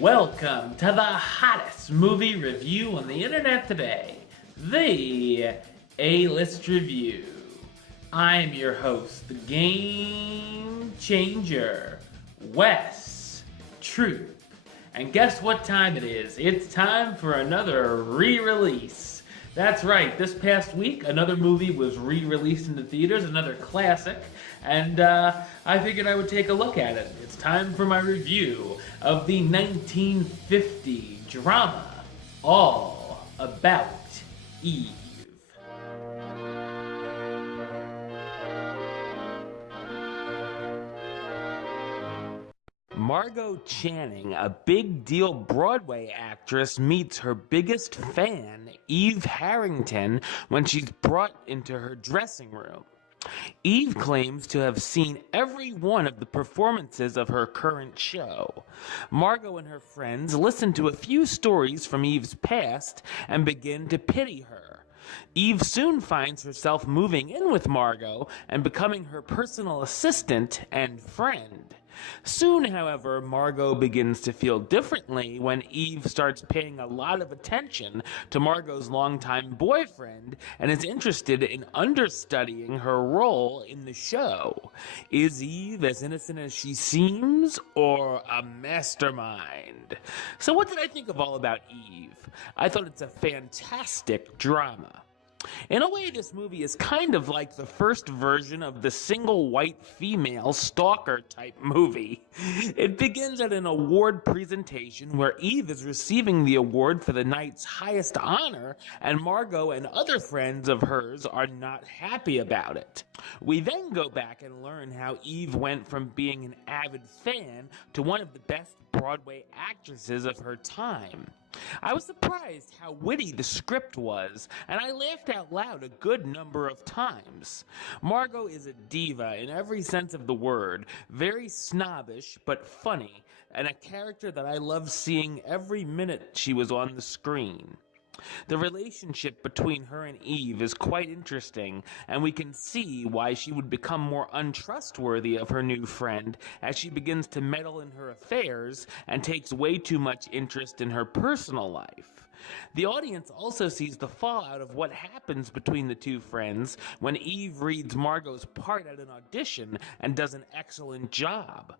Welcome to the hottest movie review on the internet today, the A-List Review. I'm your host, the Game Changer, Wes Troop. And guess what time it is? It's time for another re-release. That's right, this past week, another movie was re-released in the theaters, another classic, and I figured I would take a look at it. It's time for my review of the 1950 drama, All About Eve. Margo Channing, a big-deal Broadway actress, meets her biggest fan, Eve Harrington, when she's brought into her dressing room. Eve claims to have seen every one of the performances of her current show. Margo and her friends listen to a few stories from Eve's past and begin to pity her. Eve soon finds herself moving in with Margo and becoming her personal assistant and friend. Soon, however, Margo begins to feel differently when Eve starts paying a lot of attention to Margo's longtime boyfriend and is interested in understudying her role in the show. Is Eve as innocent as she seems, or a mastermind? So what did I think of All About Eve? I thought it's a fantastic drama. In a way, this movie is kind of like the first version of the single white female stalker type movie. It begins at an award presentation where Eve is receiving the award for the night's highest honor, and Margo and other friends of hers are not happy about it. We then go back and learn how Eve went from being an avid fan to one of the best Broadway actresses of her time. I was surprised how witty the script was, and I laughed out loud a good number of times. Margo is a diva in every sense of the word, very snobbish but funny, and a character that I loved seeing every minute she was on the screen. The relationship between her and Eve is quite interesting, and we can see why she would become more untrustworthy of her new friend as she begins to meddle in her affairs and takes way too much interest in her personal life. The audience also sees the fallout of what happens between the two friends when Eve reads Margo's part at an audition and does an excellent job.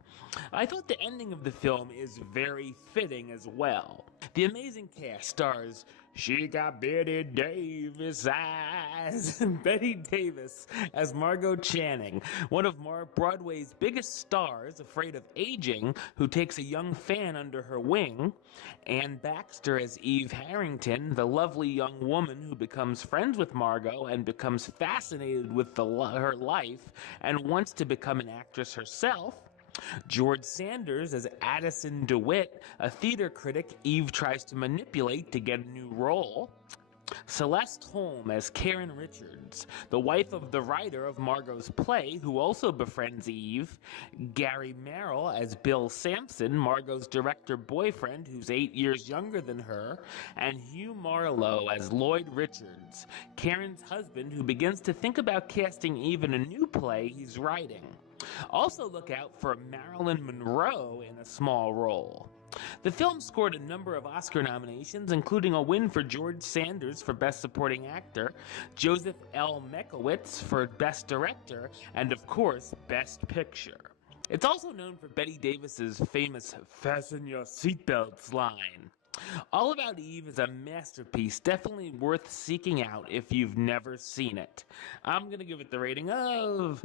I thought the ending of the film is very fitting as well. The amazing cast stars She got Betty Davis eyes. Betty Davis as Margo Channing, one of Broadway's biggest stars, afraid of aging, who takes a young fan under her wing. Anne Baxter as Eve Harrington, the lovely young woman who becomes friends with Margo and becomes fascinated with her life and wants to become an actress herself. George Sanders as Addison DeWitt, a theater critic Eve tries to manipulate to get a new role. Celeste Holm as Karen Richards, the wife of the writer of Margo's play, who also befriends Eve. Gary Merrill as Bill Sampson, Margo's director boyfriend, who's 8 years younger than her. And Hugh Marlowe as Lloyd Richards, Karen's husband, who begins to think about casting Eve in a new play he's writing. Also look out for Marilyn Monroe in a small role. The film scored a number of Oscar nominations, including a win for George Sanders for Best Supporting Actor, Joseph L. Mekowitz for Best Director, and of course, Best Picture. It's also known for Betty Davis's famous "Fasten Your Seatbelts" line. All About Eve is a masterpiece, definitely worth seeking out if you've never seen it. I'm gonna give it the rating of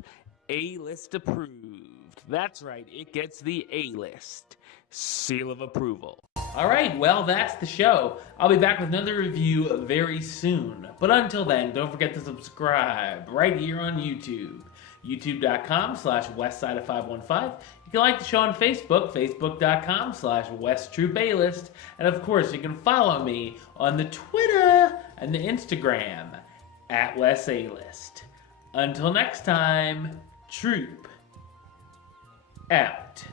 A-List approved. That's right, it gets the A-List seal of approval. Alright, well, that's the show. I'll be back with another review very soon. But until then, don't forget to subscribe right here on YouTube. youtube.com/westside515. You can like the show on Facebook, facebook.com/WestTrueBaylist. And of course, you can follow me on the Twitter and the Instagram @WesAList. Until next time, Troop out.